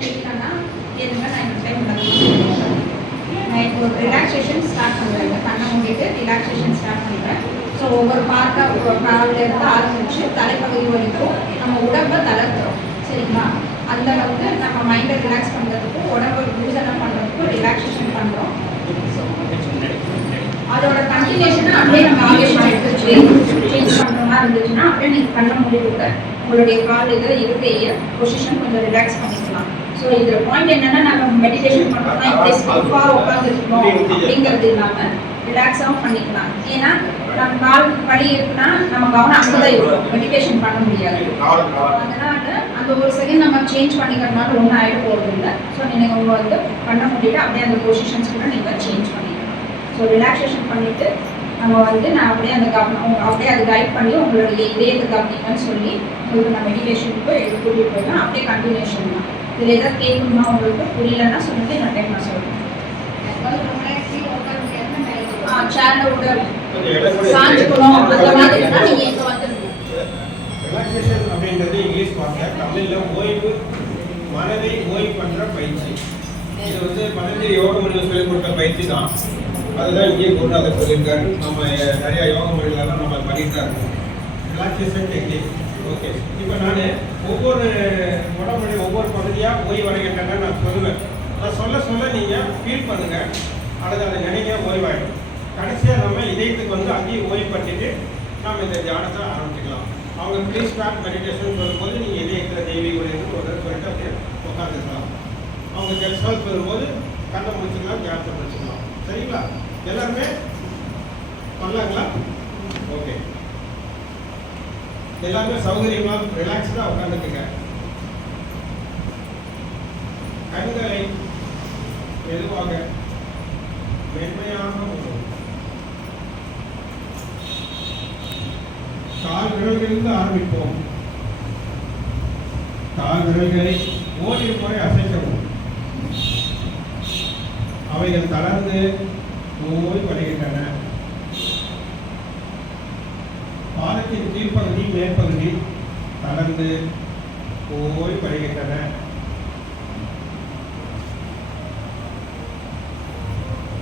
தெரியலன்னா எதுங்க நான் இந்த டைம் நான் இப்போ ஒரு ரிலாக்ஸேஷன் ஸ்டார்ட் பண்ணுறேன். கண்ணை மூடிட்டு ரிலாக்ஸேஷன் ஸ்டார்ட் பண்ணுறேன். ஸோ ஒவ்வொரு பார்ட்டாக ஒரு காலிலேருந்து ஆரம்பிச்சு தலைப்பகுதி வரைக்கும் நம்ம உடம்பை தளர்த்துறோம். சரிங்களா? அந்த அளவுக்கு நம்ம மைண்டை ரிலாக்ஸ் பண்ணுறதுக்கும் உடம்பை யூஸெல்லாம் பண்ணுறதுக்கும் ரிலாக்ஸேஷன் பண்ணுறோம். ஸோ அதோட கண்டினியூஷனை அப்படியே நம்ம ஆவேஷம் எடுத்துச்சு சேஞ்ச் பண்ணுற மாதிரி இருந்துச்சுன்னா அப்படியே நீங்கள் கண்ணை மூடிட்டு உங்களுடைய கால் இருக்கையை பொசிஷன் கொஞ்சம் ரிலாக்ஸ் பண்ணிக்கலாம். ஸோ இதில் பாயிண்ட் என்னென்னா நம்ம மெடிடேஷன் பண்ணுறோம்னா இப்படி ஸ்டிஃபாக உட்காந்துருக்கணும் அப்படிங்கிறது இல்லாமல் ரிலாக்ஸாகவும் பண்ணிக்கலாம். ஏன்னா நம்ம கால் வலி இருக்குன்னா நம்ம கவனம் அங்கே தான் இருக்கும், மெடிடேஷன் பண்ண முடியாது. அதனால் அந்த ஒரு செகண்ட் நம்ம சேஞ்ச் பண்ணிக்கிறதுனால ஒன்றும் ஆகிட போகிறது இல்லை. ஸோ நீங்கள் உங்கள் வந்து பண்ண முடியல அப்படியே அந்த பொசிஷன்ஸ் கூட நீங்கள் சேஞ்ச் பண்ணிக்கலாம். ஸோ ரிலாக்ஸேஷன் பண்ணிவிட்டு நம்ம வந்து நான் அப்படியே அந்த கவனம் அப்படியே அதை கைட் பண்ணி உங்களுடைய இதயத்தை கவனிக்கன்னு சொல்லி உங்களுக்கு நான் மெடிடேஷனுக்கு கூட்டிகிட்டு போயிடலாம். அப்படியே கண்டினியூஷன் தான். இதில் எதாவது கேட்கணுமா உங்களுக்கு புரியலன்னா சொல்லிட்டு இந்த டைம் நான் சொல்கிறேன். சேரில் விட சாஞ்சுக்கணும் அந்த மாதிரினா நீங்கள் எங்கே வந்துருக்கீங்க. ரிலாக்ஸேஷன் அப்படின்றது இங்கிலீஷ் வார்த்தை, தமிழில் ஓய்வு, மனதை ஓய்வு பண்ணுற பயிற்சி. இது வந்து பதஞ்சலி யோக முறையில் சொல்லிக் கொடுத்த பயிற்சி தான். அதுதான் இங்கே குருநாதர் சொல்லியிருக்காரு. நம்ம நிறைய யோக முறைகளெல்லாம் நம்ம பண்ணிட்டு தான் இருக்கோம். Relaxation technique. ஓகே, இப்போ நான் ஒவ்வொரு உடம்புடைய ஒவ்வொரு பகுதியாக ஓய்வடைகின்றன நான் சொல்லுவேன். நான் சொல்ல சொல்ல நீங்கள் ஃபீல் பண்ணுங்கள் அல்லது அதை நினைங்க, ஓய்வாயிடும். கடைசியாக நம்ம இதயத்துக்கு வந்து அங்கேயும் ஓய்வு பண்ணிட்டு நம்ம இந்த தியானத்தை ஆரம்பிக்கலாம். அவங்க ப்ளீஸ் ஸ்டார்ட் மெடிடேஷன் சொல்லும்போது நீங்கள் இதயத்தில் தெய்வீக உடையது ஒரு சொல்லிட்டு அப்படியே உட்காந்துக்கலாம். அவங்க ஜெல்சால் சொல்லும்போது கண்ணை முடிச்சுக்கலாம், தியானத்தை முடிச்சுக்கலாம். சரிங்களா? எல்லாருமே பண்ணலாங்களா? ஓகே, எல்லாருமே சௌகரியமாக ரிலாக்ஸ்டாக உட்காந்துக்குங்க. கண்களை மெதுவாக மென்மையாக கால் விரல்களிலிருந்து ஆரம்பிப்போம். கால் விரல்களை ஓரிரு முறை அசைக்கவும். அவைகள் தளர்ந்து ஓய்வு வருகின்றன. பாதத்தின் கீழ்ப்பகுதி மேற்பகுதி தளர்ந்து ஓய்வு வருகின்றன.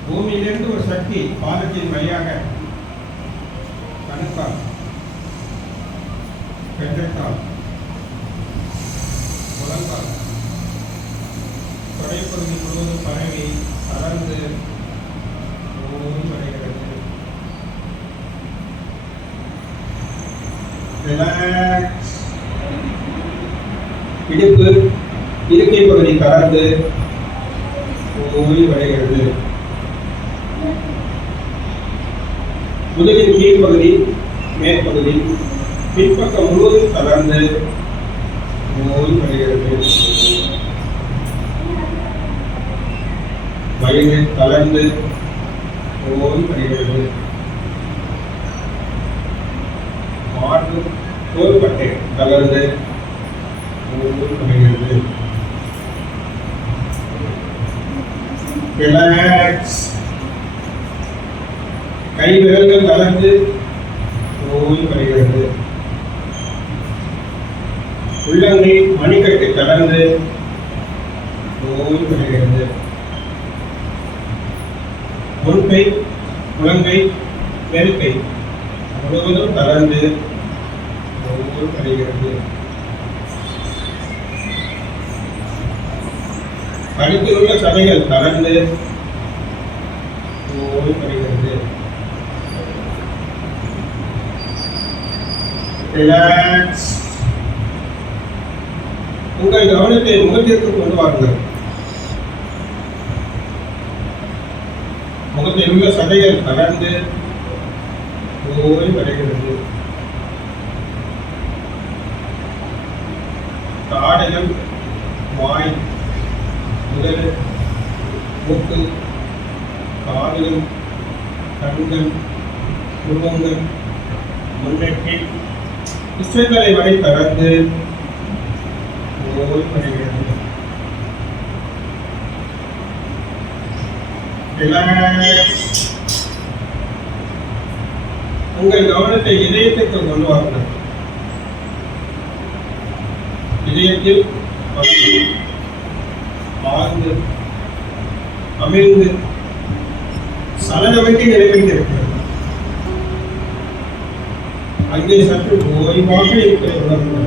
பூமியிலிருந்து ஒரு சக்தி பாதத்தின் வழியாக கணுக்கால், பெற்றக்கால், முழங்கால், தொடைப்பகுதி முழுவதும் பரவி தளர்ந்து ஓய்வடைகிறது. ரிலாக்ஸ். இடுப்பு, இருக்கை பகுதி தளர்ந்து ஓய்வடைகிறது. முதுகின் கீழ்ப்பகுதி மேற்பகுதி பின்பக்கம் முழுவதும் தளர்ந்து ஓய்வடைகிறது. வயிறு தளர்ந்து ஓய்வடைகிறது. மார்பு தோள்பட்டை தளர்ந்து ஓய்வடைகிறது. ரிலாக்ஸ். கை விரல்கள் தளர்ந்து ஓய்வடைகிறது. உள்ளங்கை மணிக்கட்டு தளர்ந்து ஓய்வடைகிறது. முன்கை, முழங்கை, மேல்கை முழுவதும் தளர்ந்து ஓய்வடைகிறது. கழுத்தில் உள்ள சதைகள் தளர்ந்து ஓய்வடைகிறது. ரிலாக்ஸ். உங்கள் கவனத்தை முகத்திற்கு கொண்டு வாருங்கள். முகத்தில் உள்ள சதைகள் தளர்ந்து ஓய்வடைகிறது. தாடைகள், வாய், உதடு, மூக்கு, காதுகள், கண்கள், புருவங்கள், முன்னெற்றி, உச்சந்தலை வரை தளர்ந்து ஓய்வடைகிறது. உங்கள் கவனத்தை இதயத்திற்கு கொண்டு வாருங்கள். இதயத்தில் ஆழ்ந்து அமிழ்ந்து சலனமின்றி நிலைமைந்து இருக்கிறது. அங்கே சற்று ஓய்வாக இருக்கிற உணர்வு.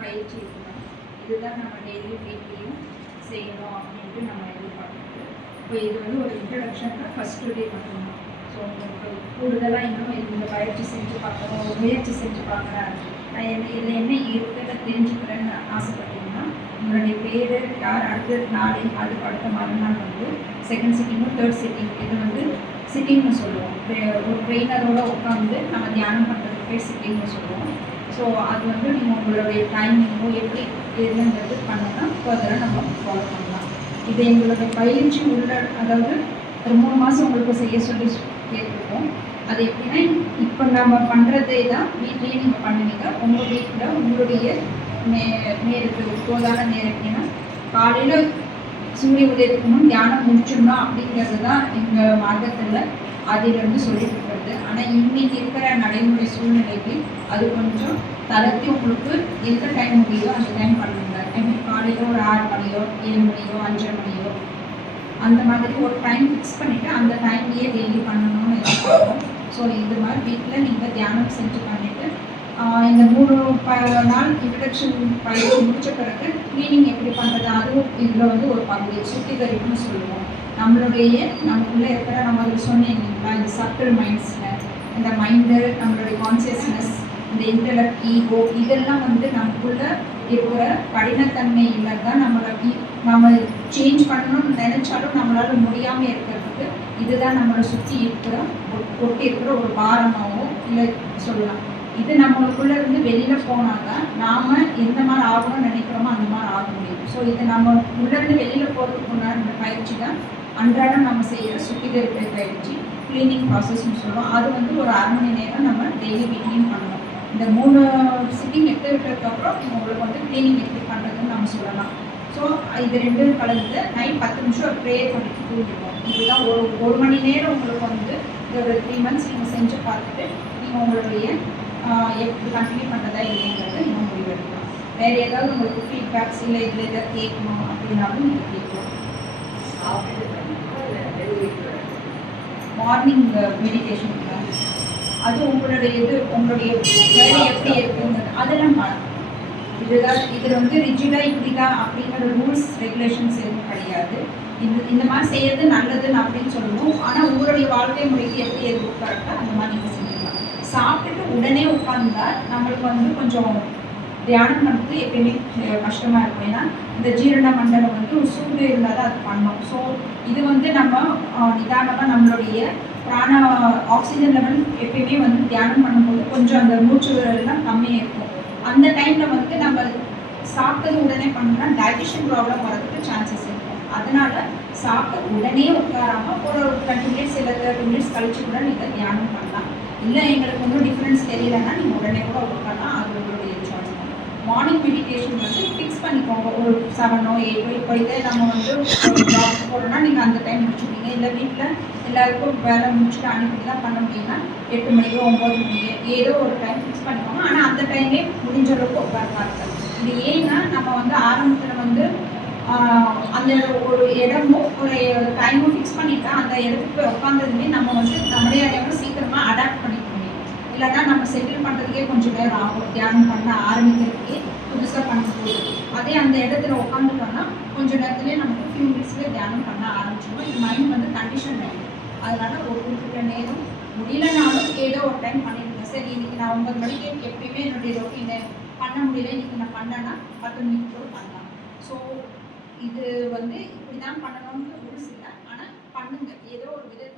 பயிற்சி இருக்கணும். இதுதான் நம்ம டெய்லி வீட்லேயும் செய்யணும் அப்படின்ட்டு நம்ம எதிர்பார்க்குறது. இப்போ இது வந்து ஒரு இன்ட்ரடக்ஷனில் ஃபஸ்ட்டு டே மட்டும்தான். ஸோ ஸோ உங்களுக்கு கூடுதலாக இன்னும் இந்த பயிற்சி செஞ்சு பார்க்கணும், முயற்சி செஞ்சு பார்க்குறேன், நான் இதில் என்ன இருக்குன்னு தெரிஞ்சுக்கிறேன்னு ஆசைப்பட்டீங்கன்னா உங்களுடைய பேர் யார் அடுத்த நாளில் அதுக்கு அடுத்த மறுநாள் வந்து செகண்ட் சிட்டிங்கும் தேர்ட் சிட்டிங் இது வந்து சிட்டிங்னு சொல்லுவோம். ஒரு ட்ரெயினரோட உட்காந்து நம்ம தியானம் பண்ணுறதுக்கு பேர் சிட்டிங்னு சொல்லுவோம். ஸோ அது வந்து நீங்கள் உங்களுடைய டைமிங்கோ எப்படி எதுங்கிறது பண்ணோன்னா ஃபர்தராக நம்ம ஃபாலோ பண்ணலாம். இது எங்களுடைய பயிற்சி உள்ள அதாவது ஒரு 3 மாதம் உங்களுக்கு செய்ய சொல்லி கேட்டிருக்கோம். அது எப்படின்னா இப்போ நம்ம பண்ணுறதே தான் வீட்லேயே நீங்கள் பண்ணுவீங்க. உங்கள் வீட்டில் உங்களுடைய நேரத்துக்கு போதான நேரத்துக்குன்னா காலையில் சூரிய உதயத்துக்கு முன் தியானம் முடிச்சிடணும் அப்படிங்கிறது தான் எங்கள் மார்க்கத்தில் அதிலிருந்து சொல்லிட்டு இருக்கிறது. ஆனால் இன்னைக்கு இருக்கிற நடைமுறை சூழ்நிலைக்கு அது கொஞ்சம் தளர்த்தி உங்களுக்கு எந்த டைம் முடியுதோ அந்த டைம் பண்ணுங்க. ஐ மீன் காலையில் ஒரு 6 மணியோ 7 மணியோ 5:30 மணியோ அந்த மாதிரி ஒரு டைம் ஃபிக்ஸ் பண்ணிவிட்டு அந்த டைம்லேயே டெய்லி பண்ணணும்னு எதிர்பார்ப்போம். ஸோ இது மாதிரி வீட்டில் நீங்கள் தியானம் செஞ்சு பண்ணிவிட்டு இந்த 3 நாள் இன்ட்ரடக்ஷன் பயிற்சி முடிச்ச பிறகு க்ளீனிங் எப்படி பண்ணுறது அதுவும் இதில் வந்து ஒரு பகுதி சுத்திகரிப்புன்னு சொல்லுவோம். நம்மளுடைய நமக்குள்ளே இருக்கிற நம்ம அதில் சொன்னேன் இல்லைங்களா, இந்த சட்டில் மைண்ட்ஸில் இந்த மைண்டு நம்மளுடைய கான்சியஸ்னஸ் இந்த இன்டலெக்ட் ஈகோ இதெல்லாம் வந்து நமக்குள்ளே இருக்கிற கடினத்தன்மை இல்லை தான் நம்ம சேஞ்ச் பண்ணணும்னு நினச்சாலும் நம்மளால் முடியாமல் இருக்கிறதுக்கு இதுதான் நம்மளை சுற்றி இருக்கிற ஒட்டி இருக்கிற ஒரு பாரமாகவும் இல்லை சொல்லலாம். இது நம்மளுக்குள்ளே இருந்து வெளியில் போனால் தான் நாம் எந்த மாதிரி ஆகணும்னு நினைக்கிறோமோ அந்த மாதிரி ஆக முடியும். ஸோ இது நம்ம உள்ளேருந்து வெளியில் போகிறதுக்கு முன்னாடி பயிற்சி தான் அன்றாடம் நம்ம செய்கிற சுத்திகரிப்பு பயிற்சி க்ளீனிங் ப்ராசஸ்ன்னு சொல்லுவோம். அது வந்து ஒரு 1/2 மணி நேரம் நம்ம டெய்லி வீட்லேயும் பண்ணணும். இந்த 3 சிட்டிங் எடுத்து விட்டதுக்கப்புறம் உங்களுக்கு வந்து க்ளீனிங் எப்படி பண்ணுறதுன்னு நம்ம சொல்லலாம். ஸோ இது 2 கலந்து நைட் 10 நிமிஷம் ப்ரேயர் பண்ணிட்டு தூங்கிடுவோம். இதுதான் ஒரு மணி நேரம் உங்களுக்கு வந்து ஒரு 3 மந்த்ஸ் நீங்கள் செஞ்சு பார்த்துட்டு நீங்கள் உங்களுடைய எப்படி கண்டினியூ பண்ணுறதா இல்லைங்கிறத நீங்கள் முடிவெடுக்கலாம். வேறு ஏதாவது உங்களுக்கு ஃபீட்பேக்ஸ் இல்லை இதில் எதாவது கேட்கணும் அப்படின்னாலும் நீங்கள் கேட்கலாம். மார்னிங் மெடிடேஷன் அது உங்களுடைய வேலை எப்படி இருக்குங்கிறது அதெல்லாம் பார்க்கலாம். இதுதான் இதில் வந்து ரிஜிடாக இப்படி தான் அப்படிங்கிற ரூல்ஸ் ரெகுலேஷன்ஸ் எதுவும் கிடையாது. இந்த மாதிரி செய்யறது நல்லதுன்னு அப்படின்னு சொல்லுவோம். ஆனால் உங்களுடைய வாழ்க்கை முறைக்கு எப்படி எது கரெக்டாக அந்த மாதிரி நீங்கள் செஞ்சுக்கலாம். சாப்பிட்டுட்டு உடனே உட்கார்ந்தா நம்மளுக்கு வந்து கொஞ்சம் தியானம் பண்ணுறது எப்பயுமே கஷ்டமாக இருக்கும். ஏன்னா இந்த ஜீரண மண்டலம் வந்து ஒரு சூடு இருந்தால் தான் அது பண்ணோம். ஸோ இது வந்து நம்ம நிதானமாக நம்மளுடைய பிராண ஆக்சிஜன் லெவல் எப்பயுமே வந்து தியானம் பண்ணும்போது கொஞ்சம் அந்த மூச்சு எல்லாம் கம்மியாக இருக்கும். அந்த டைமில் வந்து நம்ம சாப்பிட்டது உடனே பண்ணோம்னா டைஜஷன் ப்ராப்ளம் வரதுக்கு சான்சஸ் இருக்கும். அதனால் சாப்பிட்ட உடனே உட்காராமல் ஒரு 20 மினிட்ஸ் இல்லை 30 மினிட்ஸ் கழிச்சு கூட நீங்கள் தியானம் பண்ணலாம். இல்லை எங்களுக்கு ஒன்றும் டிஃப்ரென்ஸ் தெரியலன்னா நீங்கள் உடனே கூட உட்காரலாம். அது உங்களுடைய சாய்ஸ் தான். மார்னிங் மெடிடேஷன் வந்து ஃபிக்ஸ் பண்ணிக்கோங்க. ஒரு 7 or 8 இப்போ இதே நம்ம வந்து ஜாப் போகிறோன்னா நீங்கள் அந்த டைம் முடிச்சுட்டீங்க. இல்லை வீட்டில் எல்லாருக்கும் வேலை முடிச்சுட்டு அனுப்பிட்டு தான் பண்ண முடியும்னா 8 மணிக்கோ 9 மணிக்கோ ஏதோ ஒரு டைம் ஃபிக்ஸ் பண்ணிக்கோங்க. ஆனால் அந்த டைமே முடிஞ்ச அளவுக்கு உட்கார இது ஏன்னா நம்ம வந்து ஆரம்பத்தில் வந்து அந்த ஒரு இடமும் ஒரு டைமும் ஃபிக்ஸ் பண்ணிட்டா அந்த இடத்துக்கு போய் உட்காந்ததுமே நம்ம வந்து நம்மளே அறியாமல் சீக்கிரமாக அடாப்ட் பண்ணிக்க முடியும். இல்லைன்னா நம்ம செட்டில் பண்ணுறதுக்கே கொஞ்சம் நேரம் ஆகும். தியானம் பண்ண ஆரம்பிக்கிறதுக்கே புதுசாக பண்ணும்போது அதே அந்த இடத்துல உட்காந்துட்டோம்னா கொஞ்சம் நேரத்துலேயே நமக்கு ஃபியூ மினிட்ஸ்லேயே தியானம் பண்ண ஆரம்பிச்சிடும். இது மைண்ட் வந்து கண்டிஷன் ஆகிடும். அதனால ஒரு குறிப்பிட்ட நேரம் முடியலனாலும் ஏதோ ஒரு டைம் பண்ணிடுங்க. சரி இன்னைக்கு நான் 9 மணிக்கு எப்பயுமே என்னுடைய ரொட்டீனை பண்ண முடியல, இன்னைக்கு நான் பண்ணேன்னா 10 மணிக்கு கூட பண்ணலாம். ஸோ இது வந்து இப்படி தான் பண்ணணும்னு ரூல்ஸ் இல்லை. ஆனால் பண்ணுங்க ஏதோ ஒரு விதத்தில்